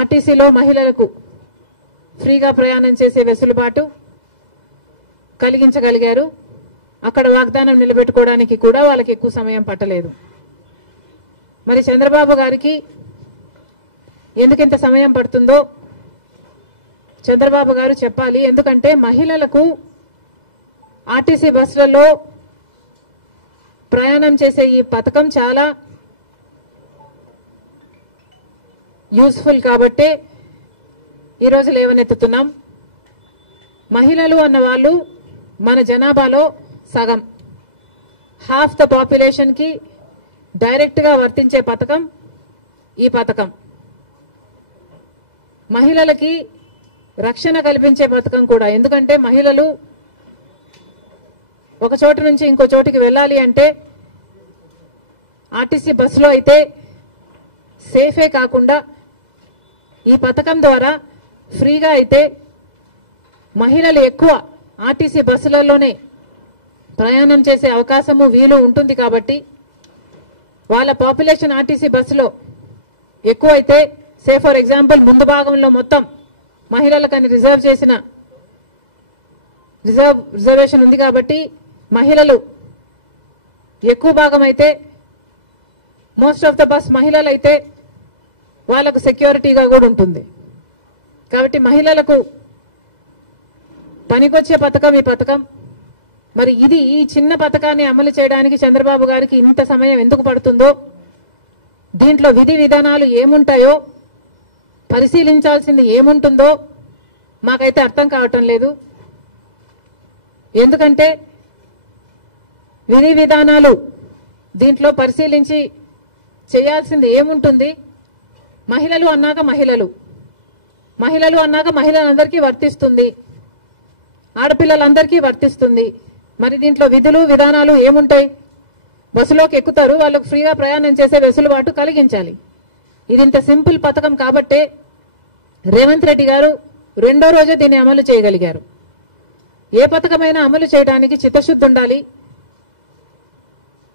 ఆర్టీసీలో మహిళలకు ఫ్రీగా ప్రయాణం చేసే వెసులుబాటు కలిగించగలిగారు. అక్కడ వాగ్దానం నిలబెట్టుకోవడానికి కూడా వాళ్ళకి ఎక్కువ సమయం పట్టలేదు. మరి చంద్రబాబు గారికి ఎందుకింత సమయం పడుతుందో చంద్రబాబు గారు చెప్పాలి. ఎందుకంటే మహిళలకు ఆర్టీసీ బస్సులలో ప్రయాణం చేసే ఈ పథకం చాలా యూస్ఫుల్ కాబట్టే ఈరోజు లేవనెత్తుతున్నాం. మహిళలు అన్న వాళ్ళు మన జనాభాలో సగం, హాఫ్ ద పాపులేషన్ కి డైరెక్ట్ గా వర్తించే పథకం ఈ పథకం. మహిళలకి రక్షణ కల్పించే పథకం కూడా. ఎందుకంటే మహిళలు ఒక చోటు నుంచి ఇంకో చోటికి వెళ్ళాలి అంటే ఆర్టీసీ బస్సులో అయితే సేఫే కాకుండా ఈ పథకం ద్వారా ఫ్రీగా అయితే మహిళలు ఎక్కువ ఆర్టీసీ బస్సులలోనే ప్రయాణం చేసే అవకాశము వీలు ఉంటుంది. కాబట్టి వాళ్ళ పాపులేషన్ ఆర్టీసీ బస్సులో ఎక్కువ అయితే, సే ఫర్ ఎగ్జాంపుల్ ముందు భాగంలో మొత్తం మహిళలకని రిజర్వేషన్ ఉంది కాబట్టి మహిళలు ఎక్కువ భాగం అయితే, మోస్ట్ ఆఫ్ ద బస్ మహిళలు అయితే వాళ్ళకు సెక్యూరిటీగా కూడా ఉంటుంది. కాబట్టి మహిళలకు పనికొచ్చే పథకం ఈ పథకం. మరి ఈ చిన్న పథకాన్ని అమలు చేయడానికి చంద్రబాబు గారికి ఇంత సమయం ఎందుకు పడుతుందో, దీంట్లో విధి విధానాలు ఏముంటాయో, పరిశీలించాల్సింది ఏముంటుందో మాకైతే అర్థం కావటం లేదు. ఎందుకంటే విధి విధానాలు దీంట్లో పరిశీలించి చేయాల్సింది ఏముంటుంది? మహిళలు అన్నాక మహిళలందరికీ వర్తిస్తుంది, ఆడపిల్లలందరికీ వర్తిస్తుంది. మరి దీంట్లో విధులు విధానాలు ఏముంటాయి? బస్సులోకి ఎక్కుతారు, వాళ్ళకు ఫ్రీగా ప్రయాణం చేసే వెసులుబాటు కలిగించాలి. ఇది ఇంత సింపుల్ పథకం కాబట్టే రేవంత్ రెడ్డి గారు రెండో రోజే దీన్ని అమలు చేయగలిగారు. ఏ పథకమైనా అమలు చేయడానికి చిత్తశుద్ధి ఉండాలి.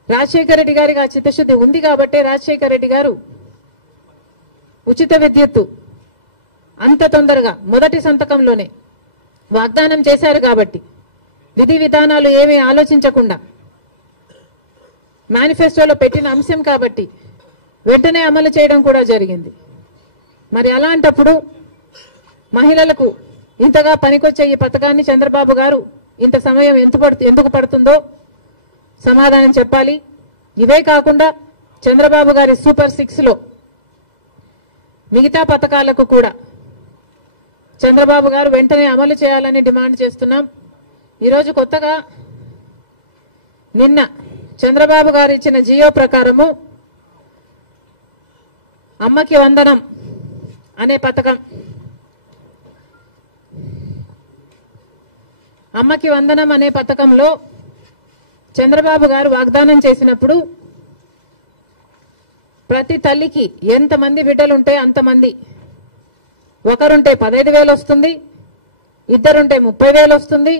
రాజశేఖర రెడ్డి గారికి ఆ చిత్తశుద్ధి ఉంది కాబట్టే రాజశేఖర రెడ్డి గారు ఉచిత విద్యుత్తు అంత తొందరగా మొదటి సంతకంలోనే వాగ్దానం చేశారు. కాబట్టి విధి విధానాలు ఏమీ ఆలోచించకుండా మేనిఫెస్టోలో పెట్టిన అంశం కాబట్టి వెంటనే అమలు చేయడం కూడా జరిగింది. మరి అలాంటప్పుడు మహిళలకు ఇంతగా పనికొచ్చే ఈ పథకాన్ని చంద్రబాబు గారు ఇంత సమయం ఎందుకు పడుతుందో సమాధానం చెప్పాలి. ఇవే కాకుండా చంద్రబాబు గారి సూపర్ 6 లో మిగతా పథకాలకు కూడా చంద్రబాబు గారు వెంటనే అమలు చేయాలని డిమాండ్ చేస్తున్నాం. ఈరోజు కొత్తగా నిన్న చంద్రబాబు గారు ఇచ్చిన జియో ప్రకారము అమ్మకి వందనం అనే పథకం, అమ్మకి వందనం అనే పథకంలో చంద్రబాబు గారు వాగ్దానం చేసినప్పుడు ప్రతి తల్లికి ఎంతమంది బిడ్డలుంటే అంతమంది, ఒకరుంటే 15,000 వస్తుంది, ఇద్దరుంటే 30,000 వస్తుంది,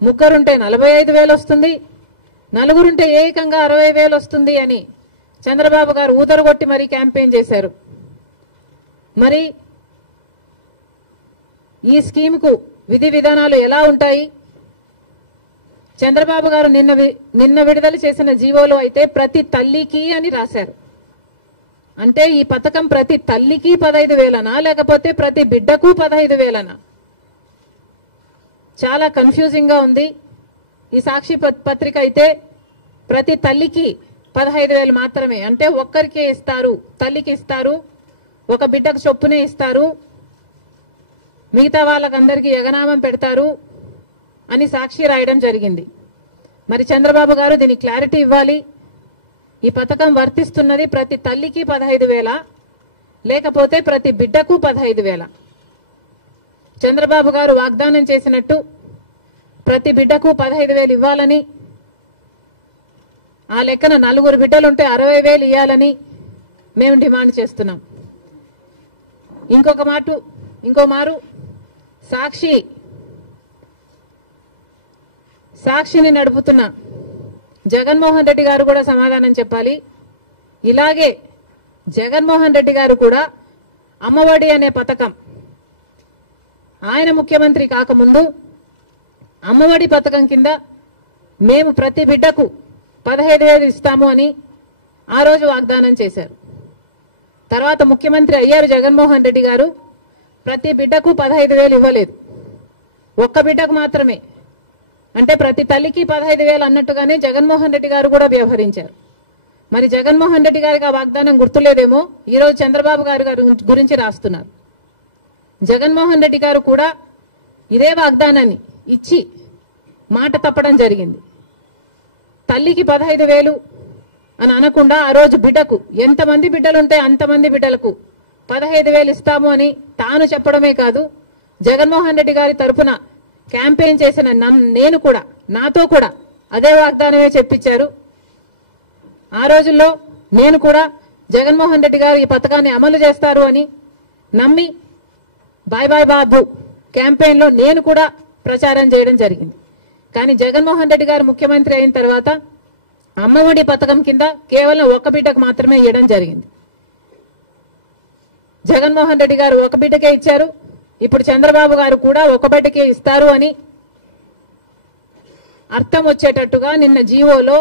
ముగ్గురుంటే 45,000 వస్తుంది, నలుగురుంటే ఏకంగా 60,000 వస్తుంది అని చంద్రబాబు గారు ఊదరగొట్టి మరీ క్యాంపెయిన్ చేశారు. మరి ఈ స్కీమ్కు విధి విధానాలు ఎలా ఉంటాయి? చంద్రబాబు గారు నిన్న విడుదల చేసిన జీవోలో అయితే ప్రతి తల్లికి అని రాశారు. అంటే ఈ పథకం ప్రతి తల్లికి 15,000నా లేకపోతే ప్రతి బిడ్డకు 15,000నా? చాలా కన్ఫ్యూజింగ్ గా ఉంది. ఈ సాక్షి పత్రిక అయితే ప్రతి తల్లికి 15,000 మాత్రమే, అంటే ఒక్కరికే ఇస్తారు, తల్లికి ఇస్తారు, ఒక బిడ్డకు చొప్పునే ఇస్తారు, మిగతా వాళ్ళకందరికీ ఎగనామం పెడతారు అని సాక్షి రాయడం జరిగింది. మరి చంద్రబాబు గారు దీనికి క్లారిటీ ఇవ్వాలి. ఈ పథకం వర్తిస్తున్నది ప్రతి తల్లికి 15,000 లేకపోతే ప్రతి బిడ్డకు 15,000? చంద్రబాబు గారు వాగ్దానం చేసినట్టు ప్రతి బిడ్డకు 15,000 ఇవ్వాలని, ఆ లెక్కన నలుగురు బిడ్డలుంటే 60,000 ఇవ్వాలని మేము డిమాండ్ చేస్తున్నాం. ఇంకో మారు సాక్షిని నడుపుతున్న జగన్మోహన్ రెడ్డి గారు కూడా సమాధానం చెప్పాలి. ఇలాగే జగన్మోహన్ రెడ్డి గారు కూడా అమ్మఒడి అనే పథకం ఆయన ముఖ్యమంత్రి కాకముందు అమ్మఒడి పథకం కింద మేము ప్రతి బిడ్డకు 15,000 ఇస్తాము అని ఆ రోజు వాగ్దానం చేశారు. తర్వాత ముఖ్యమంత్రి అయ్యారు జగన్మోహన్ రెడ్డి గారు. ప్రతి బిడ్డకు 15,000 ఇవ్వలేదు, ఒక్క బిడ్డకు మాత్రమే. అంటే ప్రతి తల్లికి 15,000 అన్నట్టుగానే జగన్మోహన్ రెడ్డి గారు కూడా వ్యవహరించారు. మరి జగన్మోహన్ రెడ్డి గారికి ఆ వాగ్దానం గుర్తులేదేమో ఈ రోజు చంద్రబాబు గారి గురించి రాస్తున్నారు. జగన్మోహన్ రెడ్డి గారు కూడా ఇదే వాగ్దానాన్ని ఇచ్చి మాట తప్పడం జరిగింది. తల్లికి 15,000 అని అనకుండా ఆ రోజు బిడ్డకు ఎంతమంది బిడ్డలుంటే అంతమంది బిడ్డలకు 15,000 ఇస్తాము అని తాను చెప్పడమే కాదు, జగన్మోహన్ రెడ్డి గారి తరఫున క్యాంపెయిన్ చేసిన నేను కూడా నాతో కూడా అదే వాగ్దానమే చెప్పించారు. ఆ రోజుల్లో నేను కూడా జగన్మోహన్ రెడ్డి గారు ఈ పథకాన్ని అమలు చేస్తారు అని నమ్మి బాయ్ బాయ్ బాబు క్యాంపెయిన్ లో నేను కూడా ప్రచారం చేయడం జరిగింది. కానీ జగన్మోహన్ రెడ్డి గారు ముఖ్యమంత్రి అయిన తర్వాత అమ్మఒడి పథకం కింద కేవలం ఒక బిడ్డకు మాత్రమే ఇవ్వడం జరిగింది. జగన్మోహన్ రెడ్డి గారు ఒక బిడ్డకే ఇచ్చారు. ఇప్పుడు చంద్రబాబు గారు కూడా ఒక బిడ్డకే ఇస్తారు అని అర్థం వచ్చేటట్టుగా నిన్న జీవోలో